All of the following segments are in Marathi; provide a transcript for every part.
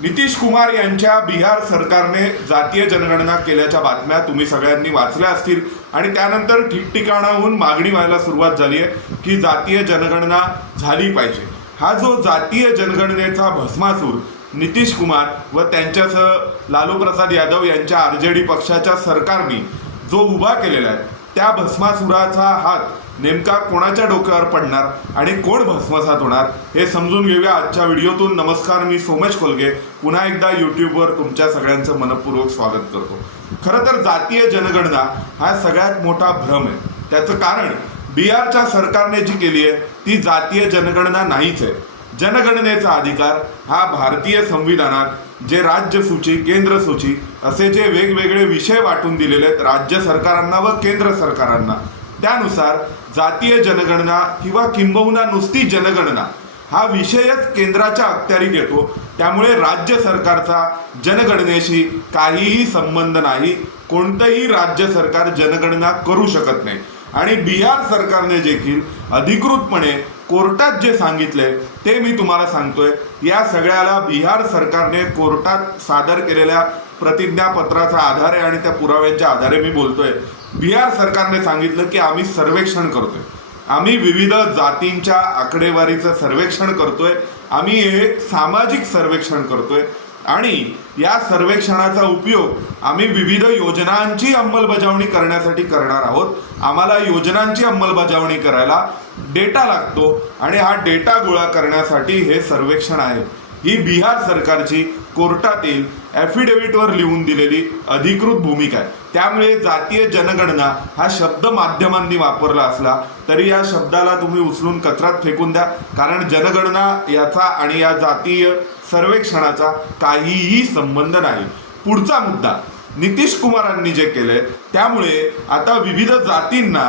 नितीश कुमार यांच्या बिहार सरकारने जातीय जनगणना केल्याच्या बातम्या तुम्ही सगळ्यांनी वाचल्या असतील आणि त्यानंतर ठिकठिकाणाहून मागणी व्हायला सुरुवात झाली आहे की जातीय जनगणना झाली पाहिजे। हा जो जातीय जनगणनेचा भस्मासूर नितीश कुमार व त्यांच्यासह लालू प्रसाद यादव यांच्या आरजेडी पक्षाच्या सरकारने जो उभा केलेला आहे त्या भस्मासुराचा हात नेमका कोणाच्या डोक्यावर पडणार आणि कोण भस्मसात होणार हे समजून घेऊया आजच्या व्हिडिओतून। नमस्कार, मी सोमेश कोलगे पुन्हा एकदा यूट्यूबवर तुमच्या सगळ्यांचं मनपूर्वक स्वागत करतो। खरं तर जातीय जनगणना हा सगळ्यात मोठा भ्रम आहे। त्याचं कारण बिहारच्या सरकारने जी केली आहे ती जातीय जनगणना नाहीच आहे। जनगणनेचा अधिकार हा भारतीय संविधानात जे राज्य सूची, केंद्र सूची असे जे वेगवेगळे विषय वाटून दिलेले आहेत राज्य सरकारांना व केंद्र सरकारांना, त्यानुसार जातीय जनगणना किंवा किंबहुना नुसती जनगणना हा विषयच केंद्राच्या अखत्यारीत येतो। त्यामुळे राज्य सरकारचा जनगणनेशी काहीही संबंध नाही। कोणतंही राज्य सरकार जनगणना करू शकत नाही आणि बिहार सरकारने देखील अधिकृतपणे कोर्टात जे सांगितले ते मी तुम्हाला सांगतोय। या सगळ्याला बिहार सरकारने कोर्टात सादर केलेल्या प्रतिज्ञापत्राचा आधार आहे आणि त्या पुराव्यांच्या आधारे मी बोलतोय। बिहार सरकारने सांगितलं की आम्ही सर्वेक्षण करतोय, आम्ही विविध जातींच्या आकडेवारीचं सर्वेक्षण करतोय, आम्ही हे सामाजिक सर्वेक्षण करतोय आणि या सर्वेक्षणाचा उपयोग आम्ही विविध योजनांची अंमलबजावणी करण्यासाठी करणार आहोत। आम्हाला योजनांची अंमलबजावणी करायला डेटा लागतो आणि हा डेटा गोळा करण्यासाठी हे सर्वेक्षण आहे। ही बिहार सरकारची कोर्टातील ॲफिडेव्हिटवर लिहून दिलेली अधिकृत भूमिका आहे। त्यामुळे जातीय जनगणना हा शब्द माध्यमांनी वापरला असला तरी या शब्दाला तुम्ही उचलून कचऱ्यात फेकून द्या, कारण जनगणना याचा आणि या जातीय सर्वेक्षणाचा काहीही संबंध नाही। पुढचा मुद्दा, नितीश कुमारांनी जे केलंय त्यामुळे आता विविध जातींना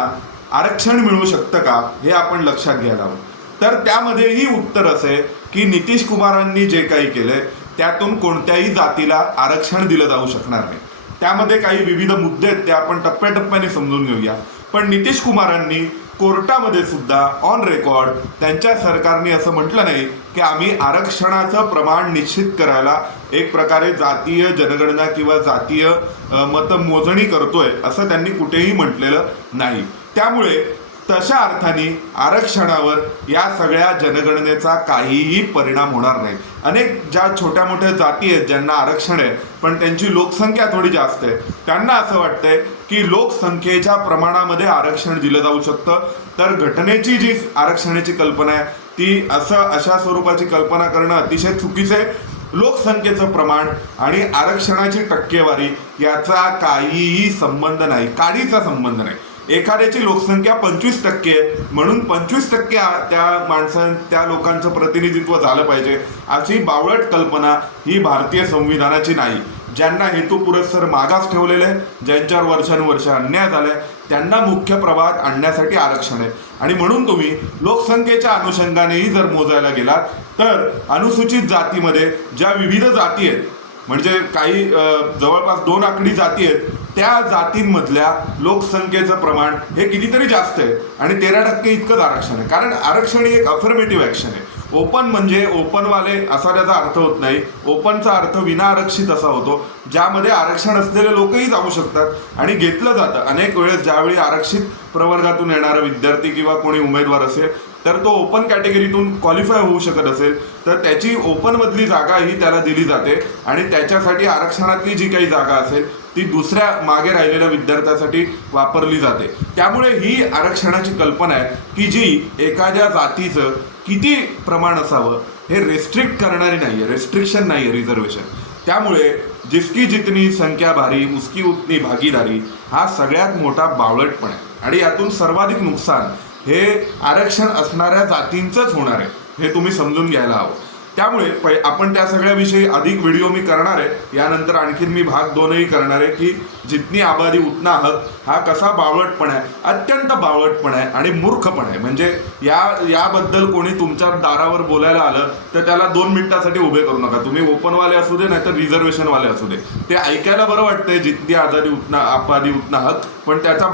आरक्षण मिळू शकतं का हे आपण लक्षात घ्यायला हवं। तर त्यामध्येही उत्तर असे की नितीश कुमारांनी जे काही केलंय त्यातून कोणत्याही जातीला आरक्षण दिलं जाऊ शकणार नाही। त्यामध्ये काही विविध मुद्दे आहेत ते आपण टप्प्याटप्प्याने समजून घेऊया। पण नितीश कुमारांनी कोर्टामध्ये सुद्धा ऑन रेकॉर्ड त्यांच्या सरकारने असं म्हटलं नाही की आम्ही आरक्षणाचं प्रमाण निश्चित करायला एक प्रकारे जातीय जनगणना किंवा जातीय मतमोजणी करतोय असं त्यांनी कुठेही म्हटलेलं नाही। त्यामुळे तशा अर्थाने आरक्षणावर या सगळ्या जनगणनेचा काहीही परिणाम होणार नाही। अनेक ज्या छोट्या मोठ्या जाती आहेत ज्यांना आरक्षण आहे पण त्यांची लोकसंख्या थोडी जास्त आहे, त्यांना असं वाटतंय की लोकसंख्येच्या प्रमाणामध्ये आरक्षण दिलं जाऊ शकतं। तर घटनेची जी आरक्षणाची कल्पना आहे ती अशा स्वरूपाची कल्पना करणं अतिशय चुकीचं आहे। लोकसंख्येचं प्रमाण आणि आरक्षणाची टक्केवारी याचा काहीही संबंध नाही, काडीचा संबंध नाही। एखाद्याची लोकसंख्या 25% म्हणून 25% त्या लोकांचं प्रतिनिधित्व झालं पाहिजे अशी बावळट कल्पना ही भारतीय संविधानाची नाही। ज्यांना हेतुपुरस्सर मागास ठेवलेले आहे, ज्यांच्यावर वर्षानुवर्ष अन्याय झालाय त्यांना मुख्य प्रवाहात आणण्यासाठी आरक्षण आहे आणि म्हणून तुम्ही लोकसंख्येच्या अनुषंगानेही जर मोजायला गेलात तर अनुसूचित जातीमध्ये ज्या विविध जाती आहेत म्हणजे काही जवळपास 2 आकडी जाती आहेत त्या जातींमधल्या लोकसंख्येचं प्रमाण हे कितीतरी जास्त आहे आणि 13% इतकंच आरक्षण आहे। कारण आरक्षण ही एक अफर्मेटिव्ह ॲक्शन आहे। ओपन म्हणजे ओपनवाले असा त्याचा अर्थ होत नाही, ओपनचा अर्थ विना आरक्षित असा होतो ज्यामध्ये आरक्षण असलेले लोकही जाऊ शकतात आणि घेतलं जातं। अनेक वेळेस ज्यावेळी आरक्षित प्रवर्गातून येणारा विद्यार्थी किंवा कोणी उमेदवार असेल तर तो ओपन कॅटेगरीतून क्वालिफाय होऊ शकत असेल तर त्याची ओपनमधली जागा ही त्याला दिली जाते आणि त्याच्यासाठी आरक्षणातली जी काही जागा असेल ती दुसऱ्या मागे राहिलेल्या विद्यार्थ्यासाठी वापरली जाते। त्यामुळे ही आरक्षणाची कल्पना आहे की जी एखाद्या जातीचं किती प्रमाण असावं हे रेस्ट्रिक्ट करणारी नाही आहे, रेस्ट्रिक्शन नाही आहे, रिझर्वेशन। त्यामुळे जिसकी जितनी संख्या भारी उसकी उतनी भागीदारी हा सगळ्यात मोठा बावळटपणा आहे आणि यातून सर्वाधिक नुकसान हे आरक्षण असणाऱ्या जातींचंच होणार आहे, हे तुम्ही समजून घ्यायला हवं। त्यामुळे आपण त्या सगळ्याविषयी अधिक व्हिडिओ मी करणार आहे। यानंतर आणखीन मी भाग 2ही करणार आहे की जितनी आबादी उतना हक हा कसा बावळटपणा आहे, अत्यंत बावळटपणा आहे आणि मूर्खपणा आहे। म्हणजे याबद्दल कोणी तुमच्या दारावर बोलायला आलं तर त्याला 2 मिनिटासाठी उभे करू नका। तुम्ही ओपनवाले असू दे नाही तर रिझर्वेशनवाले असू दे, ते ऐकायला बरं वाटतंय जितनी आबादी उतना हक, पण त्याचा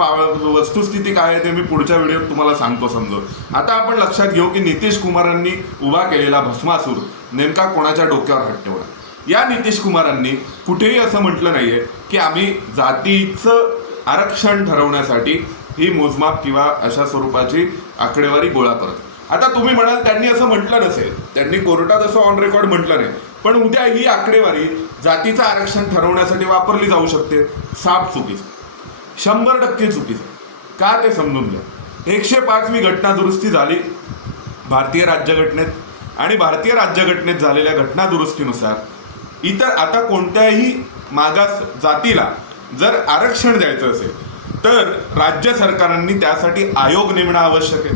वस्तुस्थिती काय आहे ते मी पुढच्या व्हिडिओत तुम्हाला सांगतो समजून। आता आपण लक्षात घेऊ की नितीश कुमारांनी उभा केलेला भस्मासूर नेमका कोणाच्या डोक्यावर हात ठेवला। या नितीश कुमारांनी कुठेही असं म्हटलं नाहीये की आम्ही जातीचं आरक्षण ठरवण्यासाठी ही मोजमाप किंवा अशा स्वरूपाची आकडेवारी गोळा करत. आता तुम्ही म्हणाल त्यांनी असं म्हटलं नसेल, त्यांनी कोर्टात असं ऑन रेकॉर्ड म्हटलं नाही, पण उद्या ही आकडेवारी जातीचं आरक्षण ठरवण्यासाठी वापरली जाऊ शकते. साफ चुकीचं, 100% चुकीचं. का ते समजून घ्या. 105वी घटना दुरुस्ती झाली भारतीय राज्यघटनेत आणि भारतीय राज्यघटनेत झालेल्या घटना दुरुस्तीनुसार इतर आता कोणत्याही मागास जातीला जर आरक्षण द्यायचं असेल तर राज्य सरकारांनी त्यासाठी आयोग नेमणं आवश्यक आहे.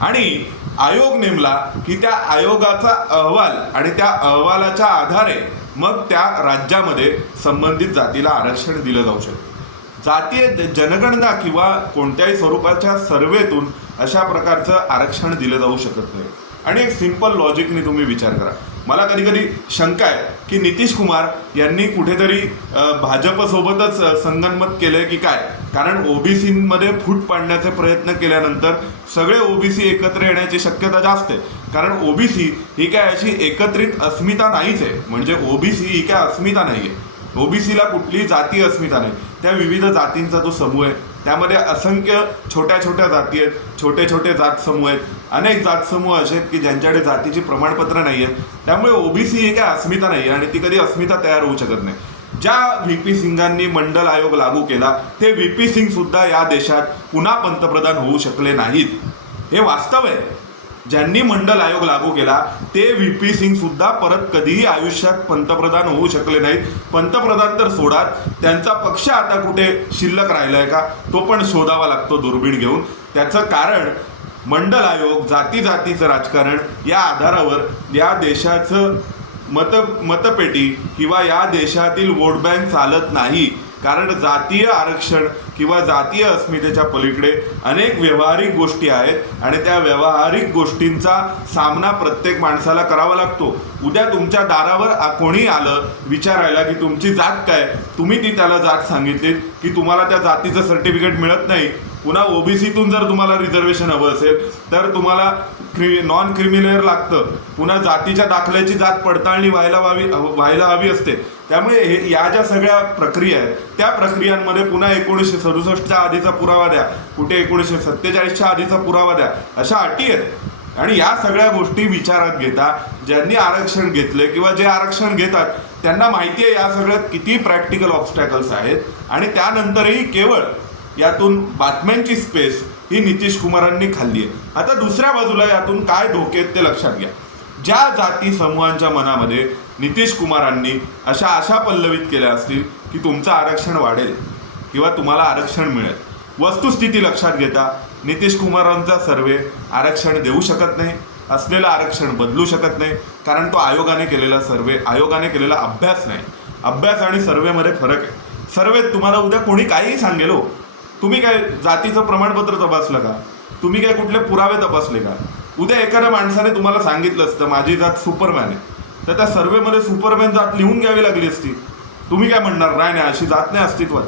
आणि आयोग नेमला की त्या आयोगाचा अहवाल आणि त्या अहवालाच्या आधारे मग त्या राज्यामध्ये संबंधित जातीला आरक्षण दिलं जाऊ शकतं. जातीय जनगणना किंवा कोणत्याही स्वरूपाच्या सर्वेतून अशा प्रकारचं आरक्षण दिलं जाऊ शकत नाही. आणि एक सिंपल लॉजिकने तुम्ही विचार करा. मला कधी कधी शंका आहे की नितीश कुमार यांनी कुठेतरी भाजपसोबतच संगनमत केलंय की काय, कारण ओबीसीमध्ये फूट पाडण्याचे प्रयत्न केल्यानंतर सगळे ओबीसी एकत्र येण्याची शक्यता जास्त आहे. कारण ओबीसी ही काय अशी एकत्रित अस्मिता नाहीच आहे. म्हणजे ओबीसी ही काय अस्मिता नाही आहे. ओबीसीला कुठलीही जातीय अस्मिता नाही. त्या विविध जातींचा जो समूह आहे त्यामध्ये असंख्य छोट्या छोट्या जाती आहेत, छोटे छोटे जात समूह आहेत, अनेक जात समूह असे आहेत की ज्यांच्याकडे जातीची प्रमाणपत्र नाही आहेत. त्यामुळे ओबीसी ही काय अस्मिता नाही आहे आणि ती कधी अस्मिता तयार होऊ शकत नाही. ज्या व्ही पी सिंगांनी मंडल आयोग लागू केला ते व्ही पी सिंग सुद्धा या देशात पुन्हा पंतप्रधान होऊ शकले नाहीत. हे वास्तव आहे. ज्यांनी मंडल आयोग लागू केला ते व्ही पी सिंग सुद्धा परत कधीही आयुष्यात पंतप्रधान होऊ शकले नाहीत. पंतप्रधान तर सोडा, त्यांचा पक्ष आता कुठे शिल्लक राहिलाय का तो पण शोधावा लागतो दुर्बीण घेऊन. त्याचं कारण मंडल आयोग, जाती जातीचं राजकारण या आधारावर या देशाचं मतपेटी किंवा या देशातील वोट बँक चालत नाही. कारण जातीय आरक्षण किंवा जातीय अस्मितेच्या पलीकडे अनेक व्यावहारिक गोष्टी आहेत आणि त्या व्यावहारिक गोष्टींचा सामना प्रत्येक माणसाला करावा लागतो. उद्या तुमच्या दारावर कोणी आलं विचारायला की तुमची जात काय, तुम्ही ती त्याला जात सांगितली की तुम्हाला त्या जातीचं सर्टिफिकेट मिळत नाही. पुन्हा ओबीसीतून जर तुम्हाला रिझर्वेशन हवं असेल तर तुम्हाला नॉन क्रिमिलेअर लागतं. पुन्हा जातीच्या दाखल्याची जात पडताळणी व्हायला हवी असते. त्यामुळे या ज्या सगळ्या प्रक्रिया आहेत त्या प्रक्रियांमध्ये पुन्हा 1967च्या आधीचा पुरावा द्या, कुठे 1947च्या आधीचा पुरावा द्या, अशा अटी आहेत. आणि या सगळ्या गोष्टी विचारात घेता ज्यांनी आरक्षण घेतले किंवा जे आरक्षण घेतात त्यांना माहिती आहे या सगळ्यात किती प्रॅक्टिकल ऑब्स्टॅकल्स आहेत. आणि त्यानंतरही केवळ यातून बातम्यांची स्पेस ही नितीश कुमारांनी खाल्ली आहे. आता दुसऱ्या बाजूला यातून काय धोके आहेत ते लक्षात घ्या. ज्या जाती समूहांच्या मनामध्ये नितीश कुमारांनी अशा आशा पल्लवित केल्या असतील की तुमचं आरक्षण वाढेल किंवा तुम्हाला आरक्षण मिळेल, वस्तुस्थिती लक्षात घेता नितीश कुमारांचा सर्वे आरक्षण देऊ शकत नाही, असलेलं आरक्षण बदलू शकत नाही. कारण तो आयोगाने केलेला सर्वे, आयोगाने केलेला अभ्यास नाही. अभ्यास आणि सर्वेमध्ये फरक आहे. सर्वेत तुम्हाला उद्या कोणी काहीही सांगेल हो, तुम्ही काय जातीचं प्रमाणपत्र तपासलं का, तुम्ही काय कुठले पुरावे तपासले का. उद्या एखाद्या माणसाने तुम्हाला सांगितलं असतं माझी जात सुपरमॅन आहे, तर त्या सर्वेमध्ये सुपरमॅन जात लिहून घ्यावी लागली असती. तुम्ही काय म्हणणार नाही अशी जात नाही अस्तित्वात.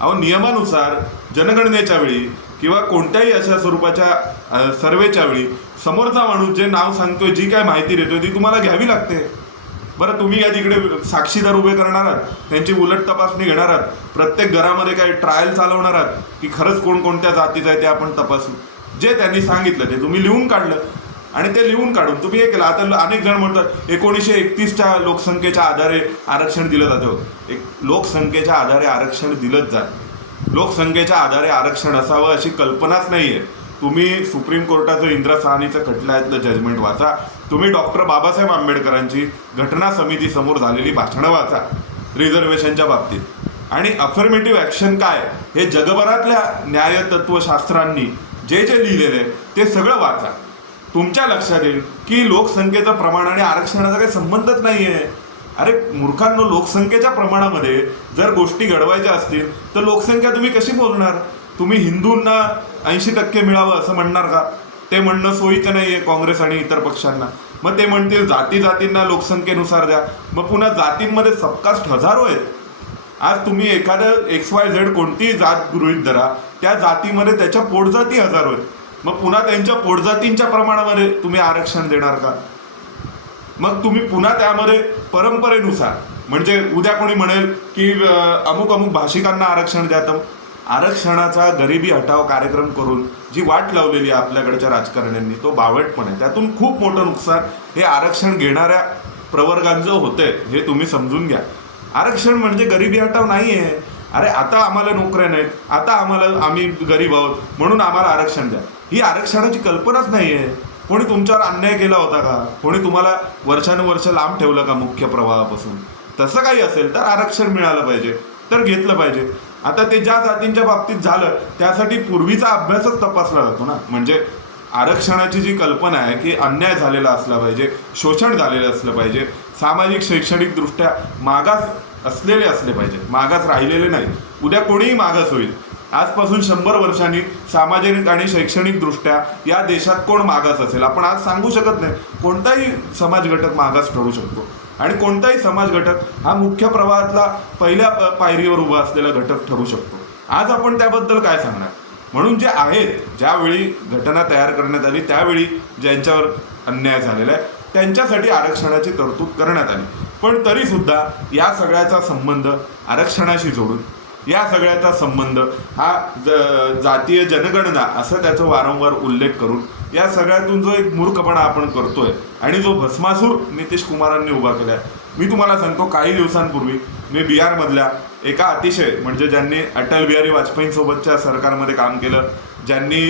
अहो, नियमानुसार जनगणनेच्या वेळी किंवा कोणत्याही अशा स्वरूपाच्या सर्वेच्या वेळी समोरचा माणूस जे नाव सांगतोय, जी काय माहिती देतोय ती तुम्हाला घ्यावी लागते. बरं, तुम्ही काय तिकडे साक्षीदार उभे करणार आहात, त्यांची उलट तपासणी घेणार आहात, प्रत्येक घरामध्ये काय ट्रायल चालवणार आहात की खरंच कोणकोणत्या जातीचं आहे ते आपण तपासू. जे त्यांनी सांगितलं ते तुम्ही लिहून काढलं आणि ते लिहून काढून तुम्ही हे केलं. आता अनेक जण म्हणतात 1931च्या लोकसंख्येच्या आधारे आरक्षण दिलं जातं. लोकसंख्येच्या आधारे आरक्षण दिलंच जात. लोकसंख्येच्या आधारे आरक्षण असावं अशी कल्पनाच नाही आहे. तुम्ही सुप्रीम कोर्टाचं इंदिरा साहनीचं खटल्यातलं जजमेंट वाचा, तुम्ही डॉक्टर बाबासाहेब आंबेडकरांची घटना समितीसमोर झालेली भाषणं वाचा रिझर्वेशनच्या बाबतीत. आणि अफर्मेटिव्ह ॲक्शन काय हे जगभरातल्या न्यायतत्वशास्त्रांनी जे जे लिहिलेलं आहे ते सगळं वाचा. तुमच्या लक्षात येईल की लोकसंख्येचं प्रमाण आणि आरक्षणाचा काही संबंधच नाही आहे. अरे मूर्खांनो, लोकसंख्येच्या प्रमाणामध्ये जर गोष्टी घडवायच्या असतील तर लोकसंख्या तुम्ही कशी बोलणार. तुम्ही हिंदूंना 80% मिळावं असं म्हणणार का. ते म्हणणं सोयीचं नाही आहे काँग्रेस आणि इतर पक्षांना. मग ते म्हणतील जातींना लोकसंख्येनुसार द्या. मग पुन्हा जातींमध्ये सबकास्ट हजारो आहेत. आज तुम्ही एखादं XYZ कोणतीही जात गृहीत धरा, त्या जातीमध्ये त्याच्या पोटजाती हजारो आहेत. मग पुन्हा त्यांच्या पोटजातींच्या प्रमाणामध्ये तुम्ही आरक्षण देणार का. मग तुम्ही पुन्हा त्यामध्ये परंपरेनुसार म्हणजे उद्या कोणी म्हणेल की अमुक अमुक भाषिकांना आरक्षण द्या. तर आरक्षणाचा गरिबी हटाव कार्यक्रम करून जी वाट लावलेली आहे आपल्याकडच्या राजकारण्यांनी तो बावटपण आहे. त्यातून खूप मोठं नुकसान हे आरक्षण घेणाऱ्या प्रवर्गांचं होतंय, हे तुम्ही समजून घ्या. आरक्षण म्हणजे गरिबी हटाव नाही आहे. अरे आता आम्हाला नोकऱ्या नाहीत, आता आम्ही गरीब आहोत म्हणून आम्हाला आरक्षण द्या, ही आरक्षणाची कल्पनाच नाही आहे. कोणी तुमच्यावर अन्याय केला होता का? कोणी तुम्हाला वर्षानुवर्ष लांब ठेवलं का मुख्य प्रवाहापासून? तसं काही असेल तर आरक्षण मिळालं पाहिजे, तर घेतलं पाहिजे. आता ते ज्या जातींच्या बाबतीत झालं त्यासाठी पूर्वीचा अभ्यासच तपासला जातो ना. म्हणजे आरक्षणाची जी कल्पना आहे की अन्याय झालेला असला पाहिजे, शोषण झालेलं असलं पाहिजे, सामाजिक शैक्षणिकदृष्ट्या मागास असलेले असले पाहिजे, मागास राहिलेले नाही. उद्या कोणीही मागास होईल. आजपासून 100 वर्षांनी सामाजिक आणि शैक्षणिकदृष्ट्या या देशात कोण मागास असेल आपण आज सांगू शकत नाही. कोणताही समाज घटक मागास ठरू शकतो आणि कोणताही समाज घटक हा मुख्य प्रवाहातला पहिल्या पायरीवर उभा असलेला घटक ठरू शकतो. आज आपण त्याबद्दल काय सांगणार? म्हणून जे आहेत, ज्यावेळी घटना तयार करण्यात आली त्यावेळी ज्यांच्यावर अन्याय झालेला आहे त्यांच्यासाठी आरक्षणाची तरतूद करण्यात आली. पण तरीसुद्धा या सगळ्याचा संबंध आरक्षणाशी जोडून, या सगळ्याचा संबंध हा जातीय जनगणना असं त्याचा वारंवार उल्लेख करून या सगळ्यातून जो एक मूर्खपणा आपण करतोय आणि जो भस्मासूर नितीश कुमारांनी उभा केला आहे. मी तुम्हाला सांगतो, काही दिवसांपूर्वी मी बिहारमधल्या एका अतिशय म्हणजे ज्यांनी अटल बिहारी वाजपेयींसोबतच्या सरकारमध्ये काम केलं, ज्यांनी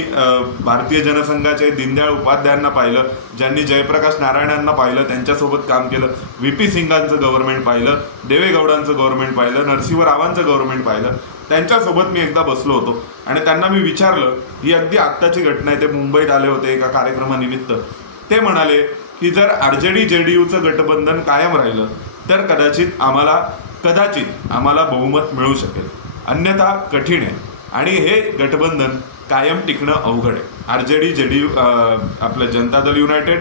भारतीय जनसंघाचे दीनदयाळ उपाध्यायांना पाहिलं, ज्यांनी जयप्रकाश नारायणांना पाहिलं, त्यांच्यासोबत काम केलं, VP सिंगांचं गव्हर्नमेंट पाहिलं, देवेगौडांचं गव्हर्नमेंट पाहिलं, नरसिंह रावांचं गव्हर्नमेंट पाहिलं, त्यांच्यासोबत मी एकदा बसलो होतो आणि त्यांना मी विचारलं, ही अगदी आत्ताची घटना आहे, ते मुंबईत आले होते एका कार्यक्रमानिमित्त. ते म्हणाले की जर RJD JDUचं गठबंधन कायम राहिलं तर कदाचित आम्हाला बहुमत मिळू शकेल, अन्यथा कठीण आहे आणि हे गठबंधन कायम टिकणं अवघड आहे. RJD JDU आपलं जनता दल युनायटेड,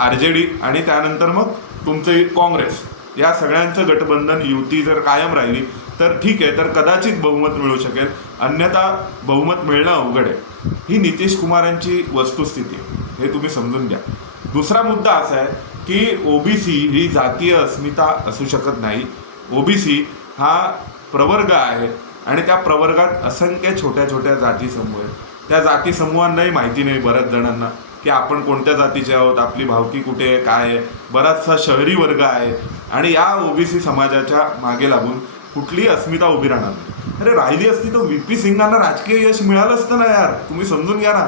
RJD आणि त्यानंतर मग तुमचे काँग्रेस, या सगळ्यांचं गठबंधन युती जर कायम राहिली तर ठीक आहे, तर कदाचित बहुमत मिळू शकेल, अन्यथा बहुमत मिळणं अवघड आहे. ही नितीश कुमारांची वस्तुस्थिती आहे, हे तुम्ही समजून घ्या. दुसरा मुद्दा असा आहे की OBC ही जातीय अस्मिता असू शकत नाही. OBC हा प्रवर्ग आहे आणि त्या प्रवर्गात असंख्य छोट्या छोट्या जाती समूह आहेत. त्या जाती समूहांनाही माहिती नाही बऱ्याच जणांना की आपण कोणत्या जातीचे आहोत, आपली भावकी कुठे आहे, काय आहे. बराचसा शहरी वर्ग आहे आणि या OBC समाजाच्या मागे लागून कुठलीही अस्मिता उभी राहणार नाही. अरे राहिली असती तर VP सिंगांना राजकीय यश मिळालं असतं ना यार, तुम्ही समजून घ्या ना.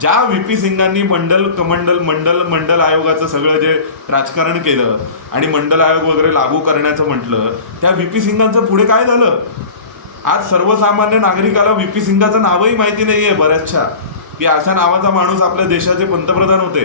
ज्या VP सिंगांनी मंडल आयोगाचं सगळं जे राजकारण केलं आणि मंडल आयोग वगैरे लागू करण्याचं म्हटलं, त्या VP सिंगांचं पुढे काय झालं? आज सर्वसामान्य नागरिकाला VP सिंगाचं नावही माहिती नाही आहे बऱ्याचशा, की अशा नावाचा माणूस आपल्या देशाचे पंतप्रधान होते.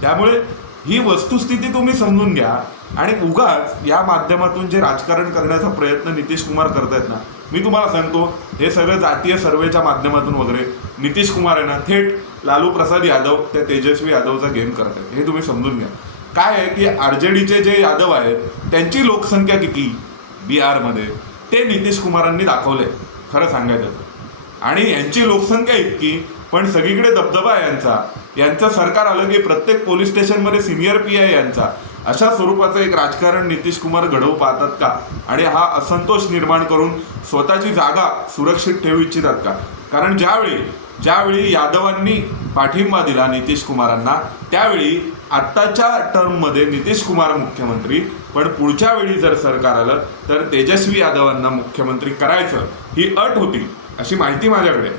त्यामुळे ही वस्तुस्थिती तुम्ही समजून घ्या आणि उगाच या माध्यमातून जे राजकारण करण्याचा प्रयत्न नितीश कुमार करतायत ना, मी तुम्हाला सांगतो, हे सगळं जातीय सर्वेच्या माध्यमातून वगैरे नितीश कुमार आहे ना थेट लालू प्रसाद यादव त्या तेजस्वी यादवचा गेम करत आहेत, हे तुम्ही समजून घ्या. काय आहे की RJDचे जे यादव आहेत त्यांची लोकसंख्या किती बिहारमध्ये ते नितीश कुमारांनी दाखवले खरं सांगायचं तर. आणि यांची लोकसंख्या इतकी पण सगळीकडे दबदबा आहे यांचं सरकार आलं की प्रत्येक पोलीस स्टेशनमध्ये सिनियर PI यांचा, अशा स्वरूपाचं एक राजकारण नितीश कुमार घडवू पाहतात का? आणि हा असंतोष निर्माण करून स्वतःची जागा सुरक्षित ठेवू इच्छितात का? कारण ज्यावेळी यादवांनी पाठिंबा दिला नितीश कुमारांना त्यावेळी आत्ताच्या टर्ममध्ये नितीश कुमार मुख्यमंत्री, पण पुढच्या वेळी जर सरकार आलं तर तेजस्वी यादवांना मुख्यमंत्री करायचं ही अट होती अशी माहिती माझ्याकडे.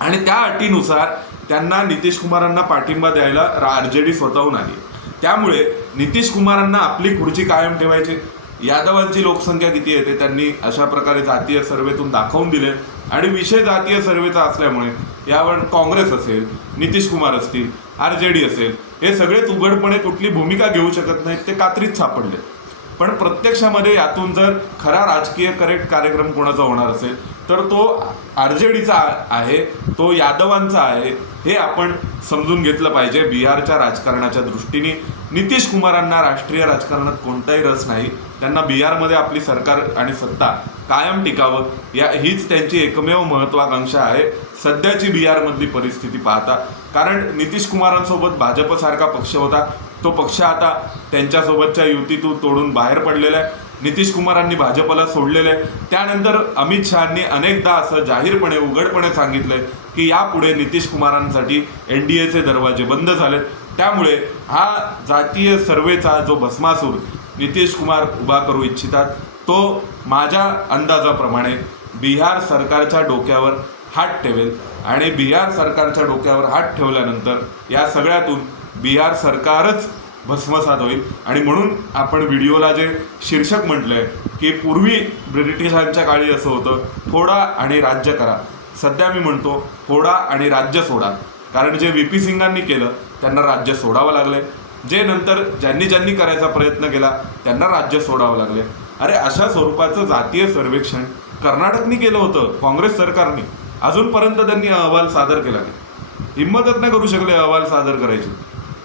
आणि त्या अटीनुसार त्यांना नितीश कुमारांना पाठिंबा द्यायला RJD स्वतःहून आली. त्यामुळे नितीश कुमारांना आपली खुर्ची कायम ठेवायची. यादवांची लोकसंख्या किती आहे ते त्यांनी अशा प्रकारे जातीय सर्वेतून दाखवून दिले आणि विषय जातीय सर्वेचा असल्यामुळे यावर काँग्रेस असेल, नितीश कुमार असतील, RJD असेल, हे सगळेच उघडपणे कुठली भूमिका घेऊ शकत नाहीत, ते कात्रीत सापडले. पण प्रत्यक्षामध्ये यातून जर खरा राजकीय करेक्ट कार्यक्रम कोणाचा होणार असेल तर तो RJDचा आहे, तो यादवांचा आहे, हे आपण समजून घेतलं पाहिजे. बिहारच्या राजकारणाच्या दृष्टीने नितीश कुमारांना राष्ट्रीय राजकारणात कोणताही रस नाही. त्यांना बिहारमध्ये आपली सरकार आणि सत्ता कायम टिकावं हीच त्यांची एकमेव महत्त्वाकांक्षा आहे सध्याची बिहारमधली परिस्थिती पाहता. कारण नितीश कुमारांसोबत भाजपसारखा पक्ष होता, तो पक्ष आता त्यांच्यासोबतच्या युतीतून तोडून बाहेर पडलेला आहे. नितीश कुमारांनी भाजपला सोडलेलं आहे. त्यानंतर अमित शहानी अनेकदा असं जाहीरपणे उघडपणे सांगितलंय की यापुढे नितीश कुमारांसाठी NDAचे दरवाजे बंद झालेत. त्यामुळे हा जातीय सर्वेचा जो भस्मासूर नितीश कुमार उभा करू इच्छितात तो माझ्या अंदाजाप्रमाणे बिहार सरकारच्या डोक्यावर हात ठेवेल आणि बिहार सरकारच्या डोक्यावर हात ठेवल्यानंतर या सगळ्यातून बिहार सरकारच भस्मसात होईल. आणि म्हणून आपण व्हिडिओला जे शीर्षक म्हटलंय की पूर्वी ब्रिटिशांच्या काळी असं होतं फोडा आणि राज्य करा, सध्या मी म्हणतो फोडा आणि राज्य सोडा. कारण जे VP सिंगांनी केलं त्यांना राज्य सोडावं लागलंय, जे नंतर ज्यांनी करायचा प्रयत्न केला त्यांना राज्य सोडावं लागले. अरे अशा स्वरूपाचं जातीय सर्वेक्षण कर्नाटकनी केलं होतं काँग्रेस सरकारने, अजूनपर्यंत त्यांनी अहवाल सादर केला नाही, हिंमतच नाही करू शकले अहवाल सादर करायची.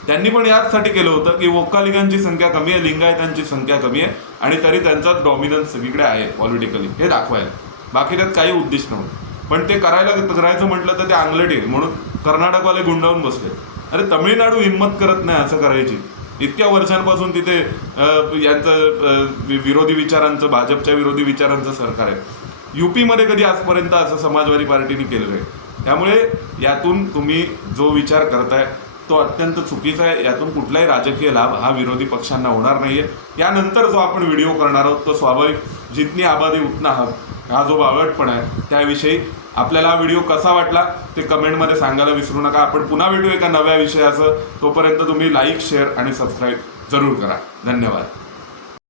त्यांनी पण याचसाठी केलं होतं की वक्कालिगांची संख्या कमी आहे, लिंगायतांची संख्या कमी आहे आणि तरी त्यांचा डॉमिनन्स सगळीकडे आहे पॉलिटिकली, हे दाखवायला. बाकी त्यात काही उद्देश नव्हतं. पण ते करायचं म्हटलं तर ते अंगलट येईल म्हणून कर्नाटकवाले गुंडावून बसले. अरे तमिळनाडू हिंमत करत नाही असं करायची. इतक्या वर्षांपासून तिथे यांचं विरोधी विचारांचं, भाजपच्या विरोधी विचारांचं सरकार आहे. UPमध्ये कधी आजपर्यंत असं समाजवादी पार्टीने केलं आहे. त्यामुळे यातून तुम्ही जो विचार करताय तो अत्यंत चुकीचा आहे. यातून कुठलाही राजकीय लाभ हा विरोधी पक्षांना होणार नाही आहे. यानंतर जो आपण व्हिडिओ करणार आहोत तो स्वाभाविक जितनी आबादी उतना हक हा जो बावळटपणा आहे त्याविषयी. आपल्याला हा व्हिडिओ कसा वाटला ते कमेंटमध्ये सांगायला विसरू नका. आपण पुन्हा भेटू एका नव्या विषयासह. तोपर्यंत तुम्ही लाईक, शेअर आणि सबस्क्राईब जरूर करा. धन्यवाद.